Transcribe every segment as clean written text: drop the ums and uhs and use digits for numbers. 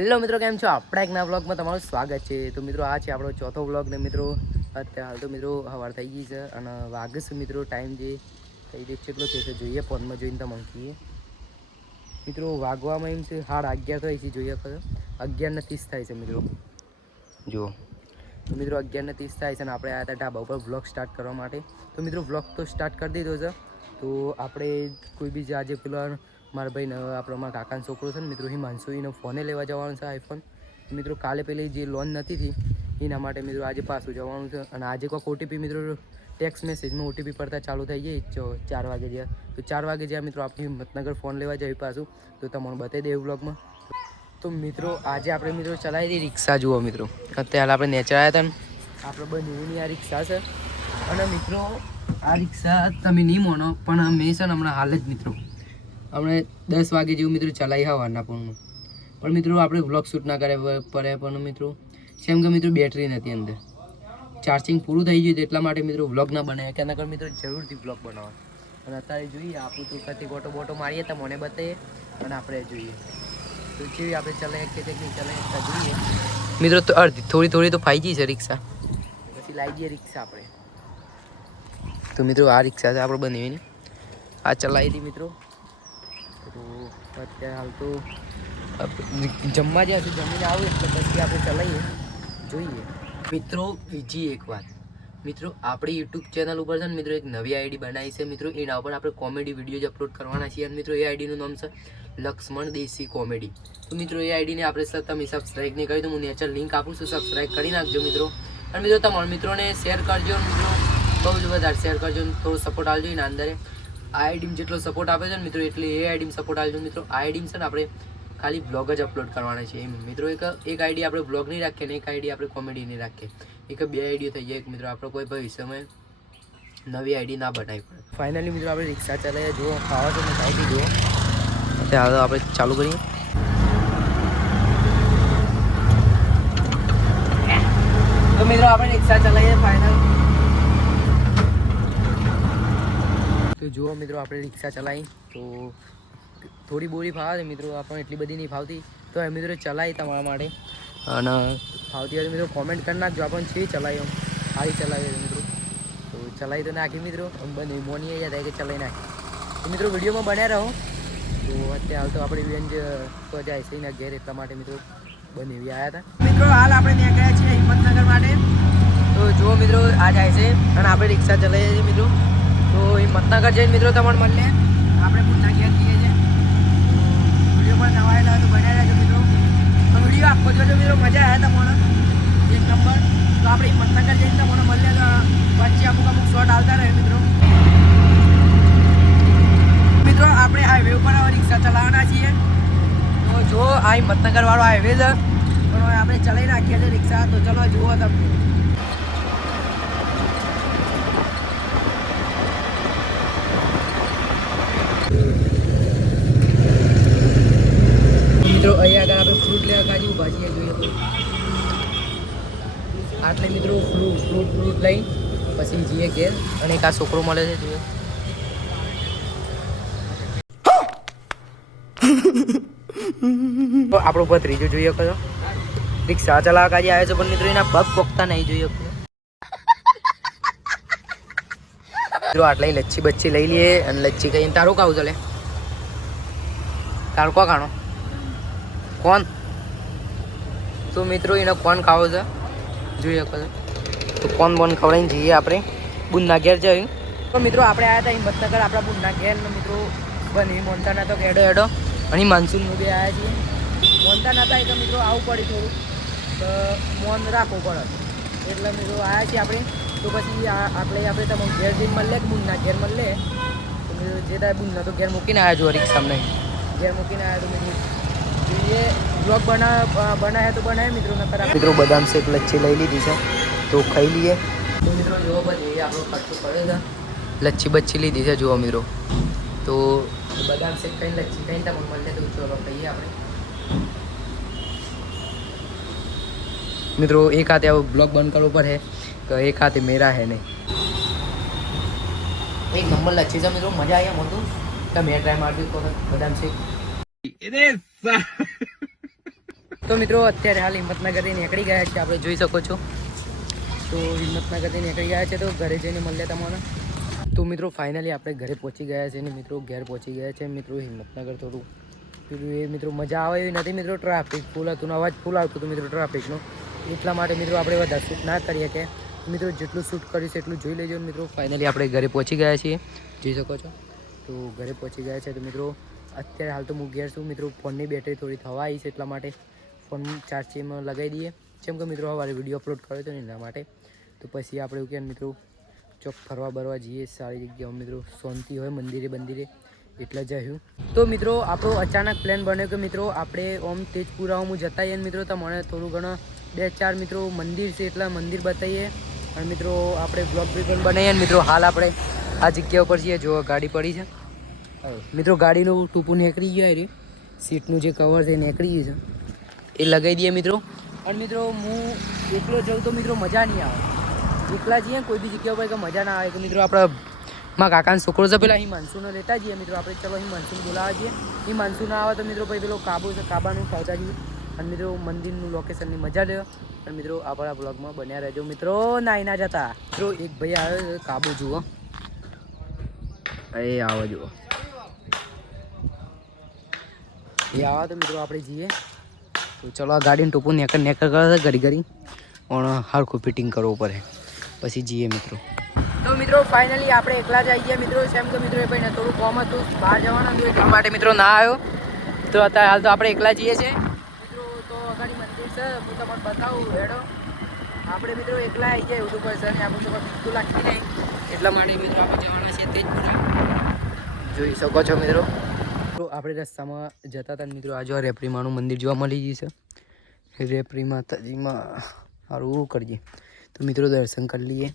Hello મિત્રો, કેમ છો? આપણા એક નવા વ્લોગમાં તમારું સ્વાગત છે. તો મિત્રો આ છે આપણો ચોથો વ્લોગ ને મિત્રો અત્યારે હાલ તો મિત્રો સવાર થઈ ગઈ છે અને વાગશે મિત્રો ટાઈમ જે થઈ ગયો કેટલો થશે જોઈએ ફોનમાં જોઈને તમે કહીએ મિત્રો વાગવામાં એમ છે 11:30 થઈ છે. જોઈએ ખરો 11:30 થાય છે મિત્રો. જુઓ તો મિત્રો 11:30 થાય છે અને આપણે આવ્યા હતા ઢાબા ઉપર વ્લોગ સ્ટાર્ટ કરવા માટે. તો મિત્રો વ્લોગ તો સ્ટાર્ટ કરી દીધો છે. તો આપણે કોઈ બી આજે પેલા મારા ભાઈ આપણો મારા કાકાનો છોકરો છે ને મિત્રો હિમાંશુ એનો ફોને લેવા જવાનું છે આઈફોન. મિત્રો કાલે પેલી જે લોન નથી થઈ એના માટે મિત્રો આજે પાછું જવાનું છે અને આજે કોઈક ઓટીપી મિત્રો ટેક્સ્ટ મેસેજમાં ઓટીપી પડતા ચાલુ થઈ જાય 4 વાગે જ્યાં. તો 4 વાગે જ્યાં મિત્રો આપણે હિંમતનગર ફોન લેવા જઈએ પાછું તો તમને બતાવી દે વ્લોગમાં. તો મિત્રો આજે આપણે મિત્રો ચલાવી હતી રિક્ષા. જુઓ મિત્રો અત્યારે આપણે નેચર આવ્યા હતા ને આપણે બંનેની આ રિક્ષા છે અને મિત્રો આ રિક્ષા તમે નહીં માનો પણ મેં છે ને હમણાં હાલ જ મિત્રો આપણે 10 વાગે જેવું મિત્રો ચલાવી હવારના પણ મિત્રો આપણે વ્લોગ શૂટ ના કરે પડે પણ મિત્રો સેમ કે મિત્રો બેટરી નથી અંદર, ચાર્જિંગ પૂરું થઈ ગયું એટલા માટે મિત્રો વ્લોગ ના બનાવ્યા કે નકર મિત્રો જરૂરથી વ્લોગ બનાવવા. અને અત્યારે જોઈએ આપણું તો કતી બોટો મારીએ તો મને બતાવીએ અને આપણે જોઈએ તો જેવી આપણે ચલાવીએ કે નહીં ચલાવીએ જોઈએ મિત્રો. તો અડધી થોડી તો ફાઈ ગઈ છે રિક્ષા, પછી લાવી દઈએ રિક્ષા આપણે. તો મિત્રો આ રિક્ષા છે આપણે બનાવીની, આ ચલાવી હતી મિત્રો. તો અત્યારે હાલ તો જમવા જ્યાં છે જમીને આવું એટલે પછી આપણે ચલાવીએ જોઈએ મિત્રો. બીજી એક વાત મિત્રો, આપણી યુટ્યુબ ચેનલ ઉપર છે ને મિત્રો એક નવી આઈડી બનાવી છે મિત્રો. એના ઉપર આપણે કોમેડી વિડીયો જ અપલોડ કરવાના છીએ અને મિત્રો એ આઈડીનું નામ છે લક્ષ્મણ દેશી કોમેડી. તો મિત્રો એ આઈડીને આપણે તમે સબસ્ક્રાઈબ નહીં કરી તો હું નેચર લિંક આપું છું, સબસ્ક્રાઈબ કરી નાખજો મિત્રો. અને મિત્રો તમારા મિત્રોને શેર કરજો મિત્રો, બહુ જ વધારે શેર કરજો, થોડો સપોર્ટ આપજો. એના અંદર આ આઈડીમાં જેટલો સપોર્ટ આપે છે ને મિત્રો એટલે એ આઈડીમાં સપોર્ટ આપજો મિત્રો. આ આઈડીમાં છે ને આપણે ખાલી બ્લોગ જ અપલોડ કરવાના છે એમ મિત્રો. એક આઈડી આપણે બ્લોગ નહીં રાખીએ ને એક આઈડી આપણે કોમેડી નહીં રાખીએ, એક બે આઈડીઓ થઈ જાય મિત્રો. આપણે કોઈ ભવિષ્યમાં નવી આઈડી ના બનાવી પડે. ફાઇનલી મિત્રો આપણે રિક્ષા ચલાવીએ. જુઓ ખાવા તો મેં ખાઈ જુઓ અત્યારે આપણે ચાલુ કરીએ. તો મિત્રો આપણે રિક્ષા ચલાવીએ ફાઇનલ. તો જુઓ મિત્રો આપણે રિક્ષા ચલાવી તો થોડી બોરી ફાવે છે મિત્રો, આપણને એટલી બધી નહીં ફાવતી તો એ મિત્રો ચલાવી તમારા માટે. અને ફાવતી હોય તો મિત્રો કોમેન્ટ કરી નાખજો આપણને છે ચલાવી સારી ચલાવી મિત્રો. તો ચલાવી તો નાખી મિત્રો, બને મોની યાદ આવે કે ચલાવી નાખી. તો મિત્રો વિડીયોમાં બન્યા રહો. તો અત્યારે હાલ તો આપણે વ્યંજ તો જાય છે એના ઘેર એટલા માટે મિત્રો બને એવી આવ્યા હતા મિત્રો. હાલ આપણે ત્યાં ગયા છીએ હિંમતનગર માટે. તો જુઓ મિત્રો આ જાય છે અને આપણે રિક્ષા ચલાવીએ છીએ મિત્રો. તો હિંમતનગર જઈને મિત્રો તમને મળીએ. આપણે પૂરના ઘેર જઈએ છીએ. વિડીયો પણ નવાયેલા તો બનાવી રહેજો મિત્રો. તો વિડીયો આખો જોજો મિત્રો, મજા આવ્યા તમને એક નંબર. તો આપણે હિંમતનગર જઈને તમને મળીએ તો વચ્ચે અમુક શોર્ટ આવતા રહે મિત્રો. મિત્રો આપણે હાઈવે ઉપર રિક્ષા ચલાવવાના છીએ. તો જો આ હિંમતનગર વાળો હાઈવે છે પણ આપણે ચલાવી નાખીએ છીએ રિક્ષા. તો ચલો જુઓ તમે મિત્રો. અહીંયા આગળ આપણે ફ્રૂટ લેવા કાઢી ભાજીએ જોઈએ તો આટલે મિત્રો ફ્રૂટ લઈ પછી જઈએ ઘેર. અને એક આ છોકરો મળે છે જોઈએ. આપણો પર ત્રીજો જોઈએ કયો રિક્ષા ચલાવવા કાઢી આવે છે પણ મિત્રો એના પગ પોખતા નહીં જોઈએ મિત્રો. આટલા લચ્છી બચ્છી લઈ લઈએ અને લચ્છી કહીને તારું ખાવું ચાલે? તારું કો ખાણો કોણ? તો મિત્રો એને કોણ ખાવો છે જોઈએ તો કોણ બોન ખવડાવીને જઈએ આપણે બુનના ઘેર જઈએ. તો મિત્રો આપણે આવ્યા હતા હિંમતનગર આપણા બુનના ઘેર. મિત્રો બની મોનતા નતો કે હેડો અને માનસૂનનું બી આવ્યા છીએ. મોનતા નતા એ તો મિત્રો આવવું પડે થોડું તો મોન રાખવું પડે એટલે મિત્રો આવ્યા છીએ આપણે. તો પછી આપણે તમે ઘેર જઈને મળીએ કે બુનના ઘેર મળીએ. તો મિત્રો જે થાય બુનના તો ઘેર મૂકીને આવ્યા છો રિક્ષામાં નહીં ઘેર મૂકીને આવ્યા. તો મિત્રો જોઈએ બ્લોગ બનાવે તો બનાવે મિત્રો. મિત્રો બદામ શેક લચ્છી લઈ લીધી છે તો ખાઈ લઈએ. તો મિત્રો જુઓ પછી આપણો ખર્ચો પડે છે. લચ્છી બચ્છી લીધી છે જુઓ મિત્રો. તો બદામ શેક ખાઈને લચ્છી ખાઈને તમને મળે તો ચલો ખાઈએ આપણે મિત્રો. એક હાથે આવો બ્લોગ બંધ કરવો પડે તો એક હાથે મેરા હે નહીં. એક નંબર લચ્છી છે મિત્રો, મજા આવી મોટું. તમે ટ્રાય મારજો તો બદામ શેક તો મિત્રો અત્યારે હાલ હિંમતનગરથી નીકળી ગયા છે, આપણે જોઈ શકો છો. તો હિંમતનગરથી નીકળી ગયા છે, તો ઘરે જઈને મળ્યા તમને. તો મિત્રો ફાઇનલી આપણે ઘરે પહોંચી ગયા છે ને મિત્રો ઘેર પહોંચી ગયા છે મિત્રો. હિંમતનગર થોડું પેલું એ મિત્રો મજા આવે એવી નથી મિત્રો. ટ્રાફિક ફૂલ હતું, અવાજ ફૂલ આવતું હતું મિત્રો ટ્રાફિકનો. એટલા માટે મિત્રો આપણે વધારે શૂટ ના કરીએ કે મિત્રો જેટલું શૂટ કરીશ એટલું જોઈ લેજો મિત્રો. ફાઇનલી આપણે ઘરે પહોંચી ગયા છીએ, જોઈ શકો છો. તો ઘરે પહોંચી ગયા છે. તો મિત્રો અત્યારે હાલ તો હું ઘેર છું મિત્રો. ફોનની બેટરી થોડી થવા આવી છે, એટલા માટે ફોન ચાર્જિંગમાં લગાવી દઈએ. જેમ કે મિત્રો સવારે વિડીયો અપલોડ કર્યો હતો ને એના માટે. તો પછી આપણે એવું કે મિત્રો ચોક ફરવા બરવા જઈએ સારી જગ્યાઓ મિત્રો. શાંતિ હોય મંદિરે બંદિરે એટલે જયું. તો મિત્રો આપણો અચાનક પ્લાન બન્યો કે મિત્રો આપણે ઓમ તેજપુરાઓમાં જતા આવીએ મિત્રો. તો મને થોડું ઘણું 2-4 મિત્રો મંદિર છે એટલા મંદિર બતાવીએ અને મિત્રો આપણે બ્લોગ પણ બનાવીએ મિત્રો. હાલ આપણે આ જગ્યા ઉપર છીએ, જો ગાડી પડી છે મિત્રો. ગાડીનું ટૂંપું નીકળી ગયું રે, સીટનું જે કવર છે નીકળી ગયું છે, એ લગાવી દઈએ મિત્રો. અને મિત્રો હું એકલો જાઉં તો મિત્રો મજા નહીં આવે. એકલા જઈએ કોઈ બી જગ્યા ઉપર કે મજા ના આવે. કે મિત્રો આપણા માં કાકાનો છોકરો છે પેલા હિમાંશુને લેતા જઈએ મિત્રો. આપણે ચલો હિમાંશુને બોલાવવા જઈએ. હિમાંશુ ના આવે તો મિત્રો પછી પેલો કાબુ છે, કાબાનું ખાવતા જઈએ. અને મિત્રો મંદિરનું લોકેશનની મજા લ્યો. અને મિત્રો આપણા બ્લોગમાં બન્યા રહેજો મિત્રો. નાઈ ના જતા મિત્રો. એક ભાઈ આવ્યો છે કાબુ, જુઓ એ આવો જુઓ, એ આવા તો મિત્રો આપણે જઈએ. તો ચલો આ ગાડીને ટોપું નેકર કરે છે ઘડી ઘડી, પણ હરખું ફિટિંગ કરવું પડે પછી જઈએ મિત્રો. તો મિત્રો ફાઇનલી આપણે એકલા જ આવી ગયા મિત્રો. જેમ કે મિત્રો એ ભાઈને થોડું કોમ હતું, બહાર જવાનું હતું એટલા માટે મિત્રો ના આવ્યો. તો અત્યારે હાલ તો આપણે એકલા જઈએ છીએ મિત્રો. તો અગાડી મંદિર છે, હું તમને બતાવું હેડો. આપણે મિત્રો એકલા આવી ગયા એવું પડશે ને આપણું તો બીજું લાગતી નહીં. એટલા માટે મિત્રો આપણે જવાના છે તેજપુરા, જોઈ શકો છો મિત્રો. તો આપણે રસ્તામાં જતા હતા મિત્રો. આ જો રેપરીમાનું મંદિર જોવા મળી ગયું છે. રેપરી માતાજીમાં સારું કરીએ તો મિત્રો દર્શન કરી લઈએ.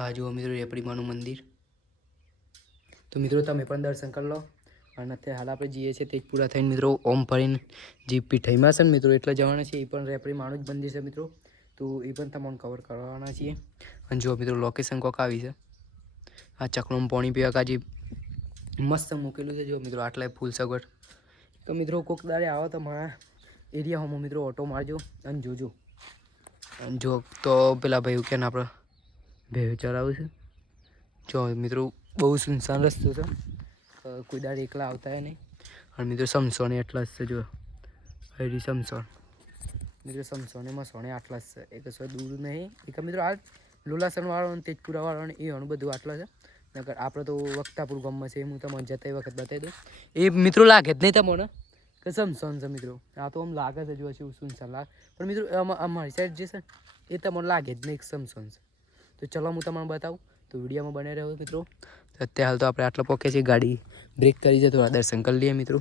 આ જુઓ મિત્રો રેપરીમાનું મંદિર. તો મિત્રો તમે પણ દર્શન કરી લો. અને અત્યારે હાલ આપણે જઈએ છીએ તેજપુરા થઈને મિત્રો. ઓમ ફરીને જે પીઠાઈમાં છે ને મિત્રો એટલે જવાના છીએ. એ પણ રેપરીમાનું જ મંદિર છે મિત્રો. તો એ પણ તમને કવર કરવાના છીએ. અને જુઓ મિત્રો લોકેશન કોક આવી છે. આ ચકલોમાં પાણી પીવા કાજી મસ્ત મૂકેલું છે. જો મિત્રો આટલા ફૂલ સગવડ. તો મિત્રો કોક દાડે આવો તો મારા એરિયામાં મિત્રો ઓટો મારજો અને જોજો. અને જો તો પેલા ભાઈ કે આપણે ભેવ ચલાવું છે. જો મિત્રો બહુ સુનસાન રસ્તો છે, કોઈ દાડે એકલા આવતા હોય નહીં. અને મિત્રો સમસોને એટલા જ છે. જો હરી સમસોણ મિત્રો, સમસોને મસોણે આટલા જ છે. એક સો દૂર નહીં. એક મિત્રો આ લોલાસણવાળો અને તેજપુરાવાળો એ ઘણું બધું આટલા છે. નકર આપણે તો વક્તાપુર ગામમાં છે. હું તમને જતા વખત બતાવી દઉં. એ મિત્રો લાગે જ નહીં તમને કે સમસોન છે મિત્રો. આ તો આમ લાગે છે, જો શું સુનસાન લાગે. પણ મિત્રો અમારી સાઈડ જે છે એ તમને લાગે જ નહીં સમસોન છે. તો ચલો હું તમને બતાવું. તો વિડીયોમાં બને રહ્યો મિત્રો. અત્યારે હાલ તો આપણે આટલા પોકે છીએ. ગાડી બ્રેક કરી છે, થોડા દર્શન કરી લઈએ મિત્રો.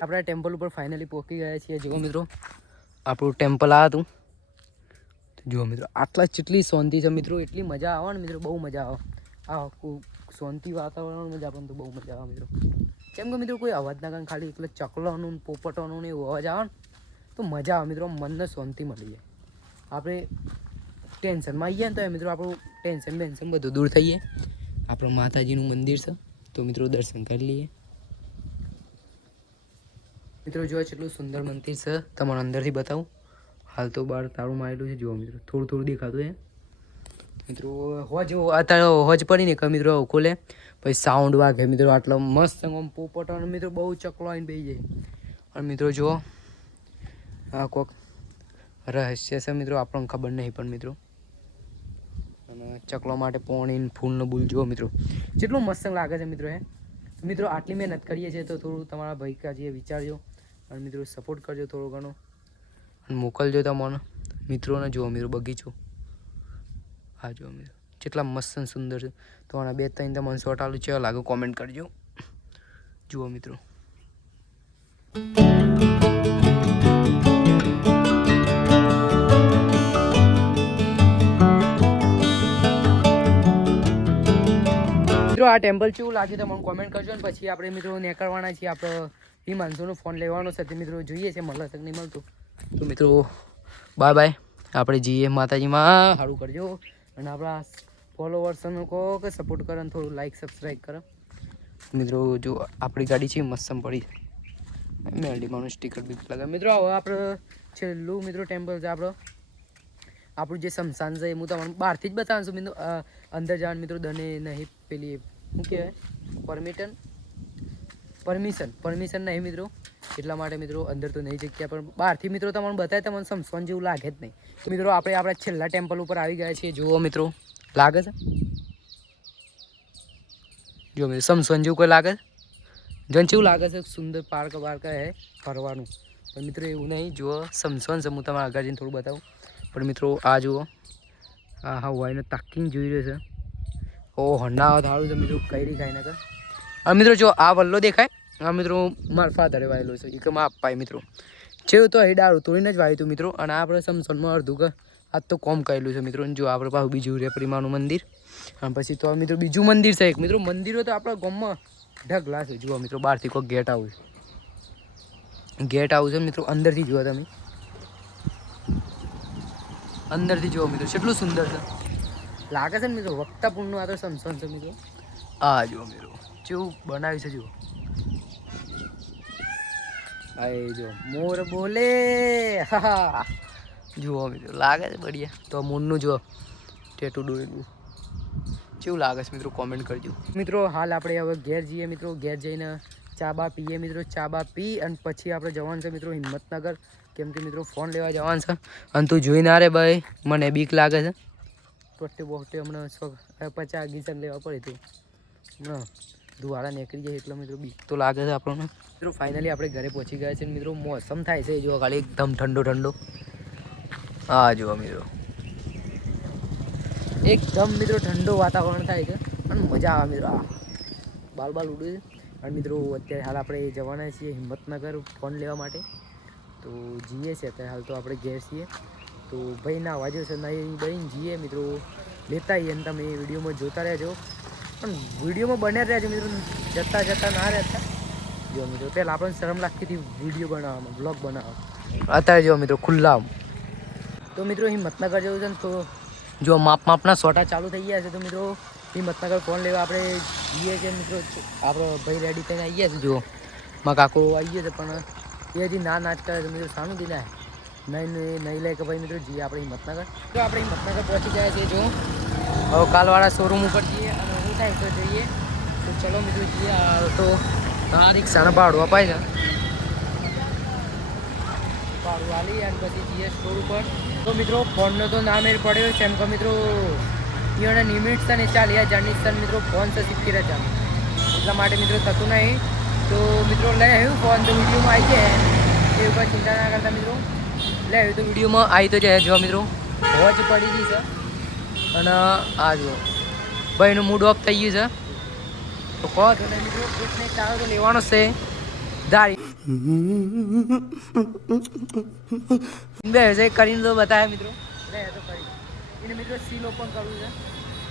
આપણા ટેમ્પલ ઉપર ફાઇનલી પહોંચી ગયા છીએ. જુઓ મિત્રો આપણું ટેમ્પલ આ હતું. જુઓ મિત્રો આટલા જેટલી શાંતિ છે મિત્રો. એટલી મજા આવે ને મિત્રો, બહુ મજા આવે. આ શાંતિ વાતાવરણ મજા આપણને તો બહુ મજા આવે મિત્રો. કેમ કે મિત્રો કોઈ અવાજ ના કરે, ખાલી એટલે ચકલાનું પોપટોનું ને એવું અવાજ આવે ને તો મજા આવે મિત્રો. મનને શાંતિ મળી જાય. આપણે ટેન્શનમાં આવીએ ને તો મિત્રો આપણું ટેન્શન બધું દૂર થઈ જાય. આપણું માતાજીનું મંદિર છે તો મિત્રો દર્શન કરી લઈએ. મિત્રો જો કેટલું સુંદર મંદિર છે, તમારે અંદરથી બતાવું. હાલ તો બહાર તાળું મારેલું છે. જુઓ મિત્રો થોડું દેખાતું છે મિત્રો. હોજ અત્યારે હોજ પડીને કે મિત્રો ખોલે પછી સાઉન્ડ વાગે મિત્રો. આટલો મસ્ત આમ પોપટ અને મિત્રો બહુ ચકલો આવીને બેસી જાય. અને મિત્રો જુઓ આ કોક રહસ્ય છે મિત્રો, આપણને ખબર નહીં પણ મિત્રો. અને ચકલો માટે પાણી ફૂલનો બુલ જુઓ મિત્રો જેટલું મસ્ત લાગે છે મિત્રો. મિત્રો આટલી મહેનત કરીએ છીએ તો થોડું તમારા ભાઈ કાજીએ વિચારજો અને મિત્રો સપોર્ટ કરજો થોડો ઘણો. અને મોકલજો તમને મિત્રોને. જુઓ મિત્રો બગીચો હા જુઓ મિત્રો કેટલા મસ્ત સુંદર છે. તમારા 2-3 તમને શોર્ટ આલું છે લાગે કોમેન્ટ કરજો. જુઓ મિત્રો આ ટેમ્પલ કેવું લાગ્યું તો મને કોમેન્ટ કરજો. ને પછી આપણે મિત્રો નીકળવાના છીએ. આપણે હિમાંશુનો ફોન લેવાનો છે. મિત્રો જોઈએ છે મળે છે નહીં મળતું. તો મિત્રો બાય બાય. આપણે જઈએ માતાજીમાં સારું કરજો. અને આપણા ફોલોવર્સનો કહો કે સપોર્ટ કરો ને થોડું લાઈક સબસ્ક્રાઈબ કરો મિત્રો. જો આપણી ગાડી છે મસ્તમ પડી મેલડીમાંનું સ્ટીકર બી લગાવે મિત્રો. હવે આપણે છેલ્લું મિત્રો ટેમ્પલ છે આપણું જે શમશાન છે હું તમને બહારથી જ બતાવું છું મિત્રો. અંદર જવાનું મિત્રો દને નહીં પેલી શું કહેવાય પરમિશન નહીં મિત્રો. એટલા માટે મિત્રો અંદર તો નહીં જગ્યા પણ બહારથી મિત્રો તમને બતાવે તમને શમશાન જેવું લાગે જ નહીં. મિત્રો આપણે આપણા છેલ્લા ટેમ્પલ ઉપર આવી ગયા છીએ. જુઓ મિત્રો લાગે છે જો મિત્રો શમશાન જેવું કોઈ લાગે છે જન જેવું લાગે છે. સુંદર પાર્ક હે ફરવાનું પણ મિત્રો એવું નહીં. જુઓ શમશાન છે હું તમારા આગળ જઈને થોડું બતાવું પણ મિત્રો આ જુઓ હા વાઈને તાકીને જોઈ રહ્યો છે. ઓહ ના સારું છે મિત્રો કઈ ખાઈ નાખે. હવે મિત્રો જો આ વલ્લો દેખાય આ મિત્રો મારા ફાધરે વાયેલો છે એ કે માં અપાય મિત્રો જેવું તો અહીં ડાળું તોડીને જ વાવ્યું હતું મિત્રો. અને આપણે શમશાનમાં અડધું કે આજ તો કોમ કરેલું છે મિત્રો. જો આપણે પાછું બીજું રેપરીમાનું મંદિર અને પછી તો મિત્રો બીજું મંદિર છે એક મિત્રો. મંદિરો તો આપણા ગામમાં ઢગલા છે. જુઓ મિત્રો બહારથી કોઈ ગેટ આવું છે મિત્રો. અંદરથી જુઓ તમે અંદરથી જુઓ મિત્રો કેટલું સુંદર છે લાગે છે ને મિત્રો. વક્તાપુરનું આ તો શમશાન છે મિત્રો. આ જુઓ મિત્રો કેવું બનાવ્યું છે જુઓ. આ જો મોર બોલે હા જુઓ મિત્રો લાગે છે બઢિયા. તો મોરનું જુઓ ટેટુ દોરેલું કેવું લાગે છે મિત્રો કોમેન્ટ કરજો મિત્રો. હાલ આપણે હવે ઘેર જઈએ મિત્રો. ઘેર જઈને ચા બા પીએ મિત્રો. ચા બા પી અને પછી આપણે જવાનું છે મિત્રો હિંમતનગર. કેમ કે મિત્રો ફોન લેવા જવાનું છે અને તું જોઈ ના રે ભાઈ મને બીક લાગે છે. ટોટે હમણાં 50 ગીસન લેવા પડે તું હમણાં ધુવાળા નીકળી જાય એટલે મિત્રો બીક તો લાગે છે આપણને મિત્રો. ફાઇનલી આપણે ઘરે પહોંચી ગયા છે મિત્રો. મોસમ થાય છે જો ખાલી એકદમ ઠંડો હા જુઓ મિત્રો એકદમ મિત્રો ઠંડો વાતાવરણ થાય છે અને મજા આવે મિત્રો. આ બાલ ઉડે છે. અને મિત્રો અત્યારે હાલ આપણે જવાના છીએ હિંમતનગર ફોન લેવા માટે. તો જઈએ છીએ અત્યારે હાલ તો આપણે ઘેર છીએ. તો ભાઈ ના અવાજો છે નહીં બહીને જઈએ મિત્રો લેતા આવીએ અને તમે વિડીયોમાં જોતા રહેજો. પણ વિડીયોમાં બન્યા રહેજો મિત્રો. જતા ના રહેતા જો મિત્રો. પહેલાં આપણને શરમ લાગતી હતી વિડીયો બનાવવામાં બ્લોગ બનાવવામાં. અત્યારે જો મિત્રો ખુલ્લા તો મિત્રો હિંમતનગર જવું છે ને તો જો માપના સોટા ચાલુ થઈ ગયા છે. તો મિત્રો હિંમતનગર ફોન લેવા આપણે જઈએ છીએ મિત્રો. આપણો ભાઈ રેડી થઈને આવીએ છીએ. જુઓ મારા કાકો આવીએ છે પણ એ હજી ના જ કરે છે મિત્રો. સાનું દી નહીં લે કે ભાઈ મિત્રો જઈએ આપણે હિંમતનગર. તો આપણે હિંમતનગર પહોંચી ગયા છીએ. જો હવે કાલવાળા શોરૂમ ઉપર જઈએ અને શું થાય તો જઈએ. તો ચલો મિત્રો જઈએ. તો આ રિક્ષાને ભાડું અપાય છે ભાડું વાલી અને પછી જઈએ સ્ટોર ઉપર. તો મિત્રો ફોનનો તો ના મેળ પડ્યો છે એમ કે મિત્રો એને લિમિટ છે ને 40,000ની છે મિત્રો. ફોન છે 70,000 એટલા માટે મિત્રો થતું નહીં. તો મિત્રો લઈ આવ્યું ફોન તો વિડીયોમાં આવી જાય એ ઉપર ચિંતા ના કરતા મિત્રો. લઈ આવ્યું તો વિડીયોમાં આવી તો જાય. જો મિત્રો વોચ પડી ગઈ છે અને આ જો ભાઈનું મૂડ ઓફ થઈ ગયું છે. તો કહો તો મિત્રો એકને ચાલો તો લેવાનો છે દારી બે કરીને તો બતાવે મિત્રો. લે તો કરી એને મિત્રો સીલ ઓપન કરવું છે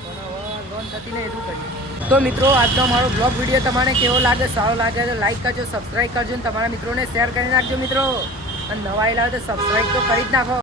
પણ હવે લોન થતી નહીં એટલું કરીએ. તો મિત્રો આજનો મારો બ્લોગ વિડીયો તમને કેવો લાગે સારો લાગે તો લાઈક કરજો સબસ્ક્રાઈબ કરજો અને તમારા મિત્રોને શેર કરી નાખજો મિત્રો. અને નવા આવેલા હોય તો સબસ્ક્રાઈબ તો કરી જ નાખો.